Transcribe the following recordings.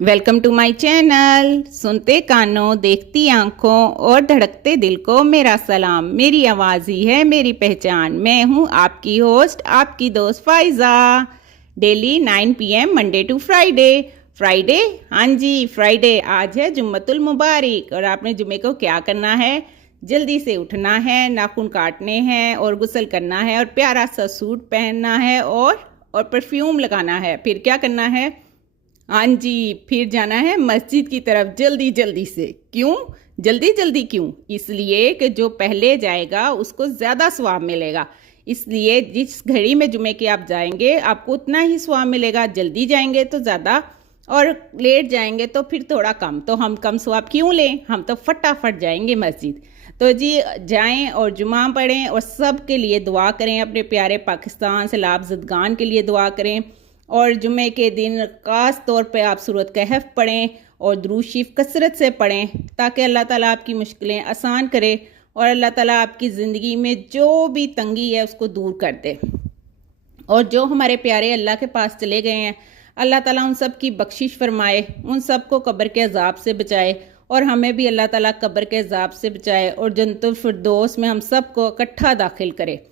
Welcome to my channel. सुनते कानों, देखती आंखों और धड़कते दिल को मेरा सलाम। मेरी आवाज़ ही है मेरी पहचान। मैं हूँ आपकी होस्ट, आपकी दोस्त Faiza. Daily 9 PM Monday to Friday. Friday, हाँ जी फ्राइडे। आज है जुम्मतुल मुबारक और आपने जुम्मे को क्या करना है? जल्दी से उठना है, नाखून काटने हैं और गुस्ल करना है और प्यारा सा सूट पहनना है और परफ्यूम लगाना है। फिर क्या करना है? हाँ जी, फिर जाना है मस्जिद की तरफ जल्दी जल्दी से। क्यों जल्दी जल्दी? क्यों? इसलिए कि जो पहले जाएगा उसको ज़्यादा सवाब मिलेगा। इसलिए जिस घड़ी में जुमे के आप जाएंगे आपको उतना ही सवाब मिलेगा। जल्दी जाएंगे तो ज़्यादा और लेट जाएंगे तो फिर थोड़ा कम। तो हम कम सवाब क्यों लें? हम तो फटाफट जाएंगे मस्जिद। तो जी जाएं और जुमा पढ़ें और सब के लिए दुआ करें। अपने प्यारे पाकिस्तान से लाभजदगान के लिए दुआ करें और जुमे के दिन ख़ास तौर पे आप सूरत कहफ पढ़ें और दुरूद शरीफ कसरत से पढ़ें ताकि अल्लाह ताला आपकी मुश्किलें आसान करे और अल्लाह ताला आपकी ज़िंदगी में जो भी तंगी है उसको दूर कर दे। और जो हमारे प्यारे अल्लाह के पास चले गए हैं, अल्लाह ताला उन सब की बख्शिश फरमाए, उन सब को कब्र के अजाब से बचाए और हमें भी अल्लाह ताला कब्र के अजाब से बचाए और जन्नतुल फिरदौस में हम सब को इकट्ठा दाखिल करे।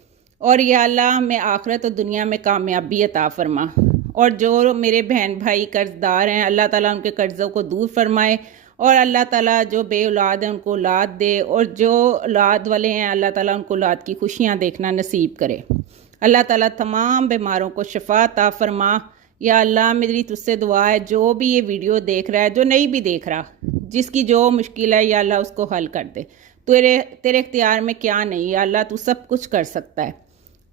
और या अल्लाह हमें आखिरत और दुनिया में कामयाबी अता फरमा। और जो मेरे बहन भाई कर्जदार हैं, अल्लाह ताला उनके कर्ज़ों को दूर फरमाए और अल्लाह ताला जो बे औलाद हैं उनको औलाद दे और जो औलाद वाले हैं अल्लाह ताला उनको औलाद की खुशियाँ देखना नसीब करे। अल्लाह ताला तमाम बीमारों को शिफा अता फरमा। या अल्लाह मेरी तुझसे दुआ है, जो भी ये वीडियो देख रहा है, जो नहीं भी देख रहा, जिसकी जो मुश्किल है या अल्लाह उसको हल कर दे। तेरे इख्तियार में क्या नहीं, या अल्लाह तू सब कुछ कर सकता है।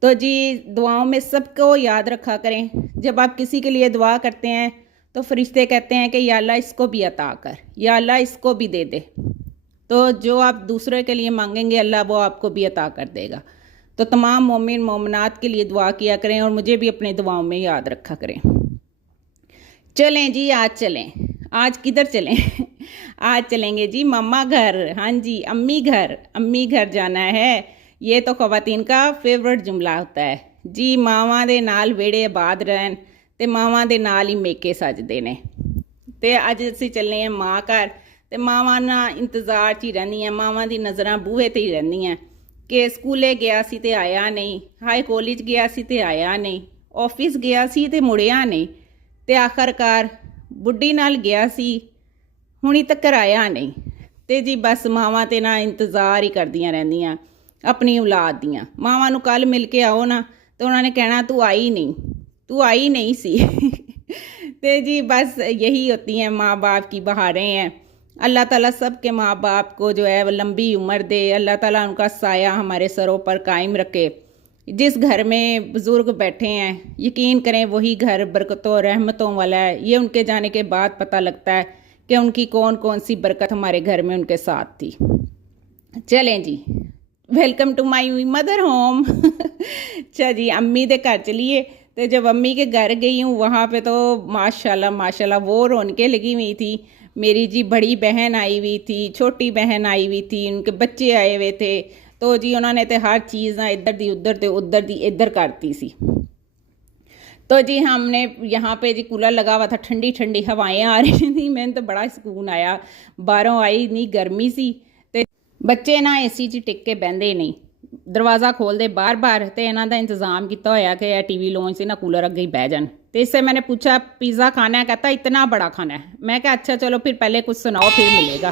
तो जी दुआओं में सबको याद रखा करें। जब आप किसी के लिए दुआ करते हैं तो फरिश्ते कहते हैं कि या अल्लाह इसको भी अता कर, या अल्लाह इसको भी दे दे। तो जो आप दूसरे के लिए मांगेंगे अल्लाह वो आपको भी अता कर देगा। तो तमाम मोमिन मोमिनात के लिए दुआ किया करें और मुझे भी अपनी दुआओं में याद रखा करें। चलें जी, आज चलें। आज किधर चलें? आज चलेंगे जी मम्मा घर। हाँ जी, अम्मी घर जाना है। ये तो ख़वातीन का फेवरेट जुमला होता है जी। मावां दे नाल वेड़े आबाद रहन ते मावां दे नाल ही मेके सजदे ने। ते अज असीं चले हैं माँ घर ते मावां ना इंतज़ार च ही रहिंदियां। मावां दी नज़रां बूहे ते ही रहिंदियां कि स्कूले गया सी ते आया नहीं, हाई कॉलेज गया सी ते आया नहीं, ऑफिस गया सी ते मुड़िया नहीं, ते आखिरकार बुढ़ी नाल गया सी हुणी तक आया नहीं। ते जी बस मावां ते ना इंतज़ार ही करदियां रहिंदियां अपनी औलाद दियाँ। मावां नूं कल मिल के आओ ना तो उन्होंने कहना तू आई नहीं सी। तो जी बस यही होती हैं माँ बाप की बहारें हैं। अल्लाह ताला सब के माँ बाप को जो है वो लंबी उम्र दे। अल्लाह ताला उनका साया हमारे सरों पर कायम रखे। जिस घर में बुज़ुर्ग बैठे हैं यकीन करें वही घर बरकतों रहमतों वाला है। ये उनके जाने के बाद पता लगता है कि उनकी कौन कौन सी बरकत हमारे घर में उनके साथ थी। चलें जी, welcome to my mother home. अच्छा जी, अम्मी के घर चलिए। तो जब अम्मी के घर गई हूँ वहाँ पे तो माशाल्लाह वो रौनकें लगी हुई थी। मेरी जी बड़ी बहन आई हुई थी, छोटी बहन आई हुई थी, उनके बच्चे आए हुए थे। तो जी उन्होंने तो हर चीज़ ना इधर दी उधर ते उधर दी इधर करती सी। तो जी हमने यहाँ पे जी कूलर लगा हुआ था, ठंडी ठंडी हवाएं आ रही थी। मैंने तो बड़ा सुकून आया। बाहरों आई इतनी गर्मी सी ते बच्चे ना एसी च टिक के बहते नहीं, दरवाज़ा खोलते बार बार। तो इन्हों का इंतज़ाम किया होया कि TV लॉन्च से ना कूलर अगे ही बह जान। तो इससे मैंने पूछा पिज़्ज़ा खाना है? कहता इतना बड़ा खाना है। मैं कहा अच्छा चलो फिर पहले कुछ सुनाओ फिर मिलेगा।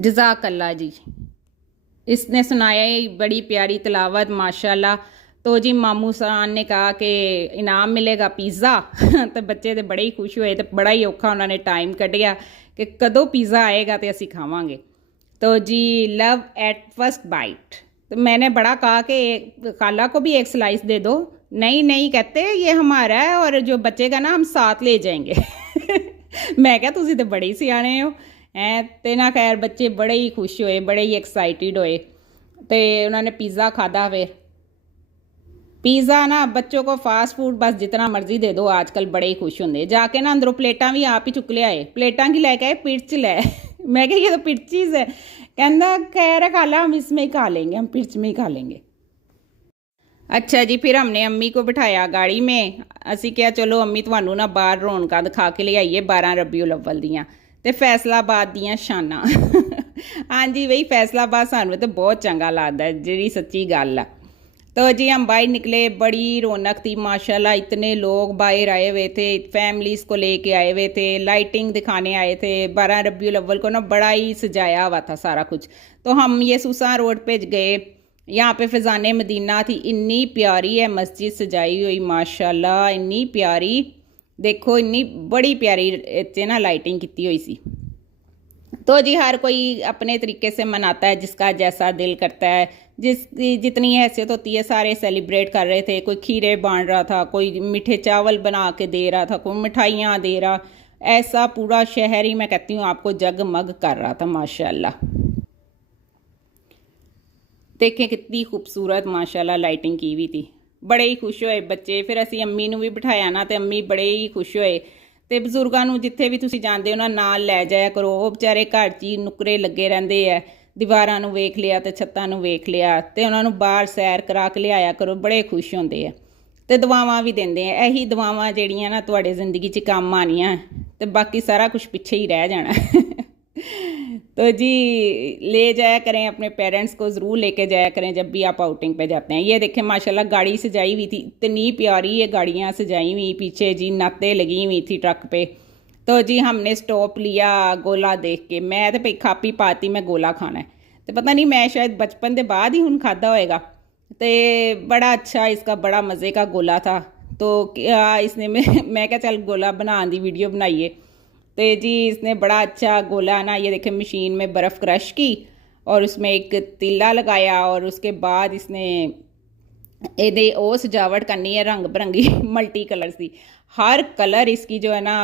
जज़ाकल्ला जी। इसने सुनाया ही बड़ी प्यारी तिलावत माशाल्लाह। तो जी मामू साहब ने कहा कि इनाम मिलेगा पिज़्ज़ा तो बच्चे तो बड़े ही खुश होए तो बड़ा ही औखा उन्होंने टाइम कढ़िया कि कदों पिज़्ज़ा आएगा तो असी खावांगे। तो जी लव एट फर्स्ट बाइट। तो मैंने बड़ा कहा कि खाला को भी एक स्लाइस दे दो। नहीं नहीं कहते ये हमारा है और जो बचेगा ना हम साथ ले जाएंगे मैं क्या तुसी तो बड़े ही सियाने हो हैं। तो ना खैर बच्चे बड़े ही खुश होए, बड़े ही एक्साइटेड होए तो उन्होंने पिज़्ज़ा खाधा। फिर पिज़्ज़ा ना बच्चों को फास्ट फूड बस जितना मर्जी दे दो आजकल बड़े ही खुश होंगे। जाके ना अंदरों प्लेटा भी आप ही चुक ले आए, प्लेटा की लैके आए पिर्च ले मैं क्या ये तो पिर्चीज है। कहना खैर खाला हम इसमें ही खा लेंगे, हम पिर्च में ही खा लेंगे। अच्छा जी फिर हमने अम्मी को बिठाया गाड़ी में। असी क्या चलो अम्मी थानू ना बाहर रौनकां दिखा के ले आइए 12 रबीउल अव्वल दियां ते फैसलाबाद दियां शाना हाँ जी बई फैसलाबाद सानू तो बहुत चंगा लगता है, जी सच्ची गल है। तो जी हम बाहर निकले, बड़ी रौनक थी माशाल्लाह। इतने लोग बाहर आए हुए थे, फैमिलीज़ को लेके आए हुए थे, लाइटिंग दिखाने आए थे। 12 रबीउल अव्वल को ना बड़ा ही सजाया हुआ था सारा कुछ। तो हम ये सूसा रोड पे गए, यहाँ पे फ़िज़ाने मदीना थी। इन्नी प्यारी है मस्जिद सजाई हुई माशाल्लाह, इन्नी प्यारी देखो, इन्नी बड़ी प्यारी इत्थे ना लाइटिंग की हुई सी। तो जी हर कोई अपने तरीके से मनाता है, जिसका जैसा दिल करता है, जिसकी जितनी हैसियत होती है। सारे सेलिब्रेट कर रहे थे, कोई खीरे बांट रहा था, कोई मीठे चावल बना के दे रहा था, कोई मिठाइयाँ दे रहा। ऐसा पूरा शहर ही मैं कहती हूँ आपको जगमग कर रहा था माशाल्लाह। देखें कितनी खूबसूरत माशाल्लाह लाइटिंग की हुई थी। बड़े ही खुश होए बच्चे। फिर असी अम्मी नूं भी बिठाया ना, तो अम्मी बड़े ही खुश होए। तो बजुर्गों नूं जिथे भी तुसीं जांदे हो ना नाल लै जाया करो, वो बेचारे घर च ही नुकरे लगे रहंदे है। दीवारां नूं वेख लिया तो छत्तां नूं वेख लिया, तो उन्हां नूं बाहर सैर करा के लियाया करो, बड़े खुश होंदे है। तो दुआवां भी देंदे हैं। यही दुआवां जिहड़ियां ना तुहाडे जिंदगी च काम आनियां, तो बाकी सारा कुछ पिछे ही रह जाना तो जी ले जाया करें अपने पेरेंट्स को, ज़रूर लेके जाया करें जब भी आप आउटिंग पे जाते हैं। ये देखें माशाल्लाह गाड़ी सजाई हुई थी, इतनी प्यारी ये गाड़ियाँ सजाई हुई, पीछे जी नाते लगी हुई थी ट्रक पे। तो जी हमने स्टॉप लिया गोला देख के। मैं तो भाई खापी पाती मैं गोला खाना है, तो पता नहीं मैं शायद बचपन के बाद ही हुन खादा होएगा। तो बड़ा अच्छा इसका बड़ा मज़े का गोला था। तो क्या इसने मैं क्या चल गोला बनाने की वीडियो बनाइए। तो जी इसने बड़ा अच्छा गोला ना, ये देखें मशीन में बर्फ़ क्रश की और उसमें एक तीला लगाया, और उसके बाद इसने ਇਹਦੇ ਉਹ सजावट करनी है रंग बिरंगी मल्टी कलर सी। हर कलर इसकी जो है ना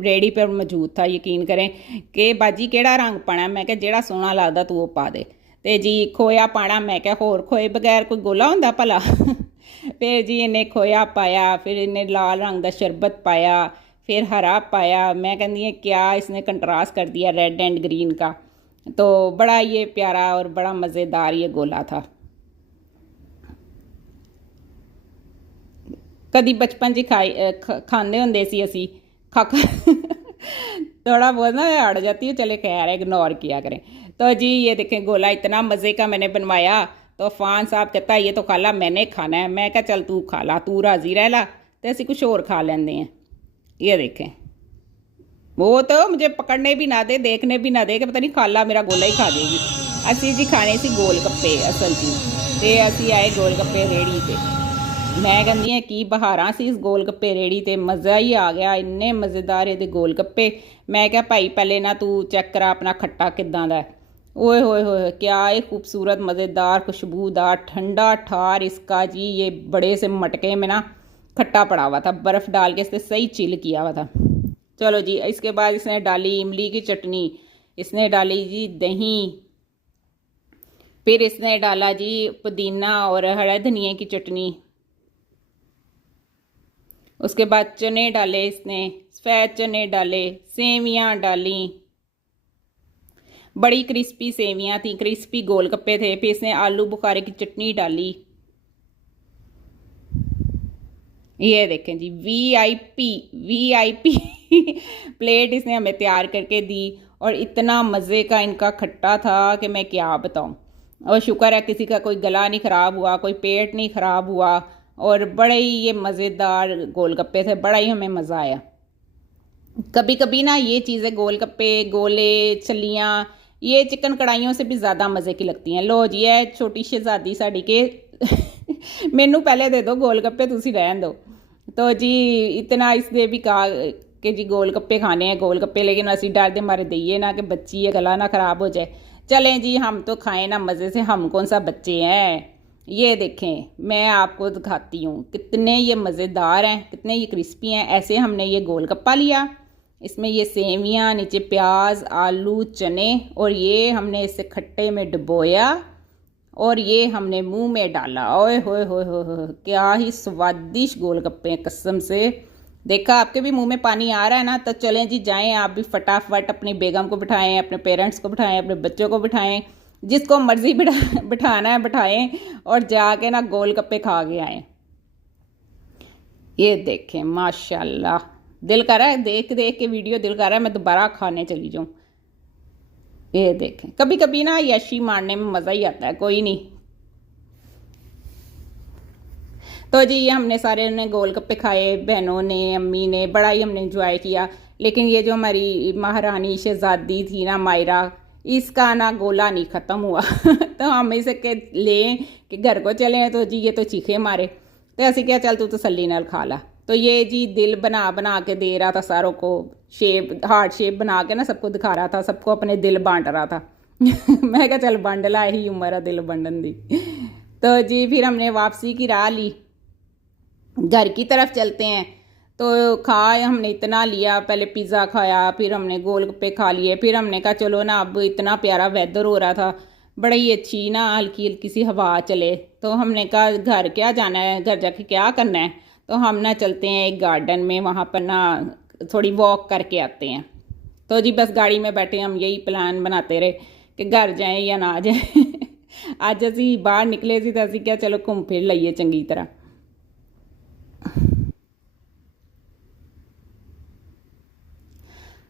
रेडी पर मौजूद था। यकीन करें कि बाजी केड़ा रंग पाना, मैं क्या जेड़ा सोहना लगदा तू वो पा दे। तो जी खोया पाना, मैं क्या होर खोए बगैर कोई गोला हुंदा भला फिर जी इन्हें खोया पाया, फिर इन्हें लाल रंग का शरबत पाया, फिर हरा पाया। मैं कहती है क्या इसने कंट्रास्ट कर दिया रेड एंड ग्रीन का। तो बड़ा ये प्यारा और बड़ा मज़ेदार ये गोला था। कभी बचपन च खाते होंगे सी असी खा थोड़ा बहुत ना अड़ जाती है, चले खैर है इग्नोर किया करें। तो जी ये देखें गोला इतना मज़े का मैंने बनवाया। तो अफान साहब कहता ये तो खाला मैंने खाना है। मैं क्या चल तू खा ला, तू राज़ी रह ला, तो असी कुछ और खा लेंगे हैं। ये देखें वो तो मुझे पकड़ने भी ना दे, देखने भी ना दे कि पता नहीं खाला मेरा गोला ही खा देगी। असी जी खाने सी गोल गप्पे असल जी, तो असी आए गोल गप्पे रेहड़ी ते। मैं कहती हैं कि बहारां सी इस गोल गप्पे रेहड़ी ते, मज़ा ही आ गया, इन्ने मज़ेदार ये गोल गप्पे। मैं क्या भाई पहले ना तू चेक करा अपना खट्टा किदां दा है। ओए होए होए क्या ये खूबसूरत मज़ेदार खुशबूदार ठंडा ठार इसका जी। ये बड़े से मटके में ना खट्टा पड़ा हुआ था, बर्फ़ डाल के इसने सही चिल किया हुआ था। चलो जी इसके बाद इसने डाली इमली की चटनी, इसने डाली जी दही, फिर इसने डाला जी पुदीना और हरा धनिया की चटनी। उसके बाद चने डाले इसने, सफ़ेद चने डाले, सेवियां डाली, बड़ी क्रिस्पी सेवियां थी, क्रिस्पी गोलगप्पे थे। फिर इसने आलू बुखारे की चटनी डाली। ये देखें जी वीआईपी प्लेट इसने हमें तैयार करके दी, और इतना मज़े का इनका खट्टा था कि मैं क्या बताऊं। और शुक्र है किसी का कोई गला नहीं ख़राब हुआ, कोई पेट नहीं ख़राब हुआ, और बड़े ही ये मज़ेदार गोलगप्पे थे, बड़ा ही हमें मज़ा आया। कभी कभी ना ये चीज़ें गोलगप्पे गोले छलियाँ ये चिकन कढ़ाइयों से भी ज़्यादा मज़े की लगती हैं। लो जी है छोटी शहजादी साड़ी के मैनू पहले दे दो गोल गप्पे, तुसी रहन दो। तो जी इतना इसने भी कहा कि जी गोल गप्पे खाने हैं गोल गप्पे, लेकिन असी डर दे मारे दइए ना कि बच्ची है गला ना ख़राब हो जाए। चलें जी हम तो खाएं ना मज़े से, हम कौन सा बच्चे हैं। ये देखें मैं आपको दिखाती हूँ कितने ये मज़ेदार हैं, कितने ये क्रिस्पी हैं। ऐसे हमने ये गोल गप्पा लिया, इसमें ये सेवियाँ, नीचे प्याज, आलू, चने, और ये हमने इसे खट्टे में डुबोया और ये हमने मुंह में डाला। ओए होए होए होए होए, क्या ही स्वादिष्ट गोलगप्पे हैं कसम से। देखा आपके भी मुंह में पानी आ रहा है ना, तो चलें जी जाएं आप भी फटाफट अपनी बेगम को बिठाएं, अपने पेरेंट्स को बिठाएं, अपने बच्चों को बिठाएं, जिसको मर्जी बिठाना है बिठाएं, और जाके ना गोलगप्पे खा के आएँ। ये देखें माशाल्लाह, दिल कर रहा है देख देख के वीडियो, दिल कर रहा है मैं दोबारा खाने चली जाऊँ। ये देखें कभी कभी ना यशी मारने में मज़ा ही आता है, कोई नहीं। तो जी ये हमने सारे ने गोलगप्पे खाए, बहनों ने, अम्मी ने, बड़ा ही हमने इंजॉय किया। लेकिन ये जो हमारी महारानी शहजादी थी ना मायरा, इसका ना गोला नहीं ख़त्म हुआ तो हम इसे के लें कि घर को चलें, तो जी ये तो चीखे मारे, तो ऐसे क्या चल तू तसल्ली नाल खा ला। तो ये जी दिल बना बना के दे रहा था सारों को, शेप हार्ट शेप बना के ना सबको दिखा रहा था, सबको अपने दिल बांट रहा था मैं क्या चल बंड ला, ही उम्र है दिल बंडन दी। तो जी फिर हमने वापसी की राह ली, घर की तरफ चलते हैं। तो खाए हमने इतना लिया, पहले पिज़्ज़ा खाया, फिर हमने गोलगप्पे खा लिए, फिर हमने कहा चलो ना अब इतना प्यारा वेदर हो रहा था, बड़ी ही अच्छी ना हल्की हल्की सी हवा चले, तो हमने कहा घर क्या जाना है, घर जाके क्या करना है, तो हम ना चलते हैं एक गार्डन में, वहाँ पर ना थोड़ी वॉक करके आते हैं। तो जी बस गाड़ी में बैठे हम यही प्लान बनाते रहे कि घर जाएं या ना जाएं अज असी बाहर निकले सी, तो असी क्या चलो घूम फिर लईए चंगी तरह।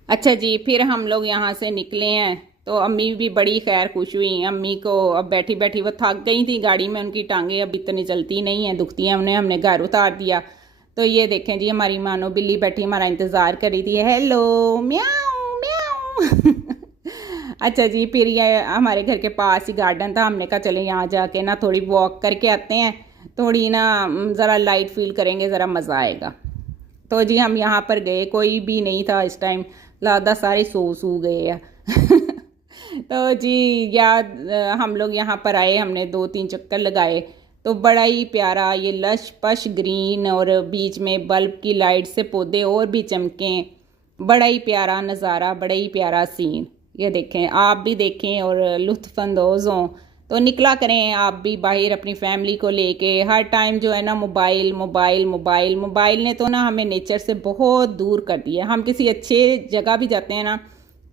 अच्छा जी फिर हम लोग यहाँ से निकले हैं, तो अम्मी भी बड़ी खैर खुश हुई। अम्मी को अब बैठी बैठी वो थक गई थी गाड़ी में, उनकी टांगें अब इतनी चलती नहीं हैं, दुखती हैं, उन्हें हमने घर उतार दिया। तो ये देखें जी हमारी मानो बिल्ली बैठी हमारा इंतज़ार कर रही थी, हेलो म्याऊं म्याऊं अच्छा जी फिर ये हमारे घर के पास ही गार्डन था, हमने कहा चले यहाँ जाके ना थोड़ी वॉक करके आते हैं, थोड़ी ना ज़रा लाइट फील करेंगे, ज़रा मज़ा आएगा। तो जी हम यहाँ पर गए, कोई भी नहीं था इस टाइम, लादा सारे सो गए हैं तो जी याद हम लोग यहाँ पर आए, हमने 2-3 चक्कर लगाए, तो बड़ा ही प्यारा ये लश पश ग्रीन, और बीच में बल्ब की लाइट से पौधे और भी चमकें, बड़ा ही प्यारा नज़ारा, बड़ा ही प्यारा सीन। ये देखें आप भी देखें और लुत्फ़अंदोज़ हों, तो निकला करें आप भी बाहर अपनी फैमिली को लेके। हर टाइम जो है ना मोबाइल मोबाइल मोबाइल मोबाइल ने तो ना हमें नेचर से बहुत दूर कर दिया। हम किसी अच्छे जगह भी जाते हैं ना,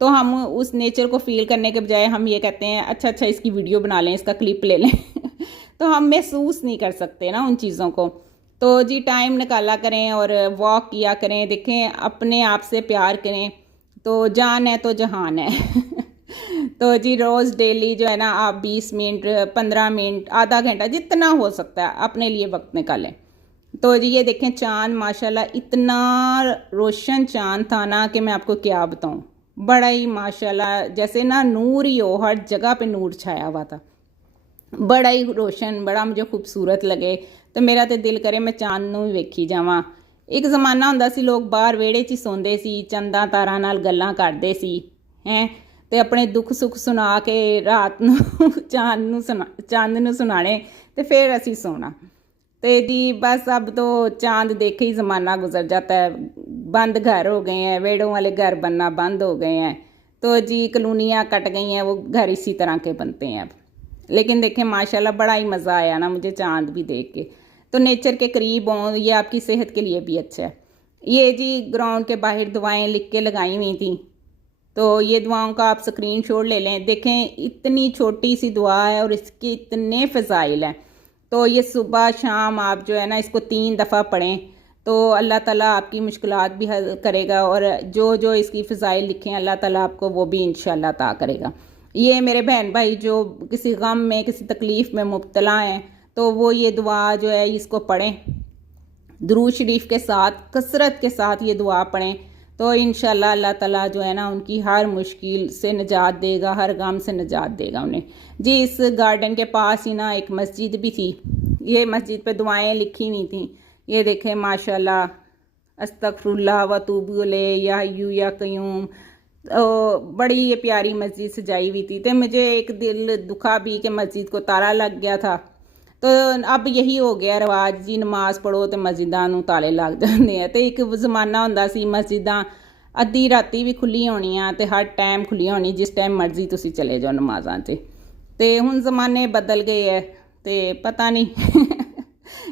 तो हम उस नेचर को फील करने के बजाय हम ये कहते हैं अच्छा अच्छा इसकी वीडियो बना लें, इसका क्लिप ले लें तो हम महसूस नहीं कर सकते ना उन चीज़ों को। तो जी टाइम निकाला करें और वॉक किया करें, देखें अपने आप से प्यार करें, तो जान है तो जहान है तो जी रोज़ डेली जो है ना आप 20 मिनट 15 मिनट आधा घंटा जितना हो सकता है अपने लिए वक्त निकालें। तो जी ये देखें चाँद माशाल्लाह इतना रोशन चाँद था ना कि मैं आपको क्या बताऊं, बड़ा ही माशाल्लाह जैसे ना नूर ही हो, हर जगह पे नूर छाया हुआ था, बड़ा ही रोशन, बड़ा मुझे खूबसूरत लगे। तो मेरा तो दिल करे मैं चाँद नूं ही वेखी जावां। एक ज़माना हुंदा सी लोग बाहर विहड़े 'ਚ सौंदे सी, चंदा तारा नाल गल्लां करदे सी हैं, ते अपने दुख सुख सुना के रात नूं चांद नूं सुनाने, ते फिर असी सोना। तो दी बस अब तो चांद देखे ही ज़माना गुजर जाता है, बंद घर हो गए हैं, वेड़ों वाले घर बनना बंद हो गए हैं, तो जी कॉलोनियाँ कट गई हैं, वो घर इसी तरह के बनते हैं अब। लेकिन देखें माशाल्लाह बड़ा ही मज़ा आया ना मुझे चांद भी देख के। तो नेचर के करीब हों, ये आपकी सेहत के लिए भी अच्छा है। ये जी ग्राउंड के बाहर दुआएं लिख के लगाई हुई थी, तो ये दुआओं का आप स्क्रीनशॉट ले लें। देखें इतनी छोटी सी दुआ है और इसके इतने फ़ज़ाइल हैं। तो ये सुबह शाम आप जो है ना इसको 3 दफ़ा पढ़ें, तो अल्लाह ताला आपकी मुश्किलात भी हल करेगा, और जो जो इसकी फ़ज़ाइल लिखें अल्लाह ताला आपको वो भी इंशाल्लाह अता करेगा। ये मेरे बहन भाई जो किसी गम में किसी तकलीफ़ में मुब्तला हैं, तो वो ये दुआ जो है इसको पढ़ें, दुरूद शरीफ के साथ कसरत के साथ ये दुआ पढ़ें, तो इंशाल्लाह अल्लाह ताला जो है ना उनकी हर मुश्किल से निजात देगा, हर गम से निजात देगा उन्हें। जी इस गार्डन के पास ही ना एक मस्जिद भी थी, ये मस्जिद पे दुआएं लिखी हुई थी। ये देखें माशाल्लाह, अस्तगफुरुल्लाह व तूबू इलैह या हय्यू या क़य्यूम। बड़ी ये प्यारी मस्जिद सजाई हुई थी। तो मुझे एक दिल दुखा भी कि मस्जिद को ताला लग गया था। तो अब यही हो गया रिवाज जी, नमाज पढ़ो तो मस्जिदां नूं ताले लग जाते हैं। तो एक जमाना हुंदा सी मस्जिदां अद्धी राती भी खुली होनियां ते हर टाइम खुली होनी, जिस टाइम मर्जी तुसी चले जाओ नमाज़ां ते। ते हुण ज़माने बदल गए है ते पता नहीं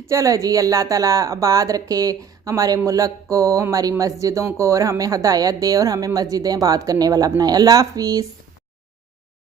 चलो जी, अल्लाह ताला आबाद रखे हमारे मुल्क को, हमारी मस्जिदों को, और हमें हदायत दे और हमें मस्जिदें आबाद करने वाला बनाए। अल्लाह हाफिज़।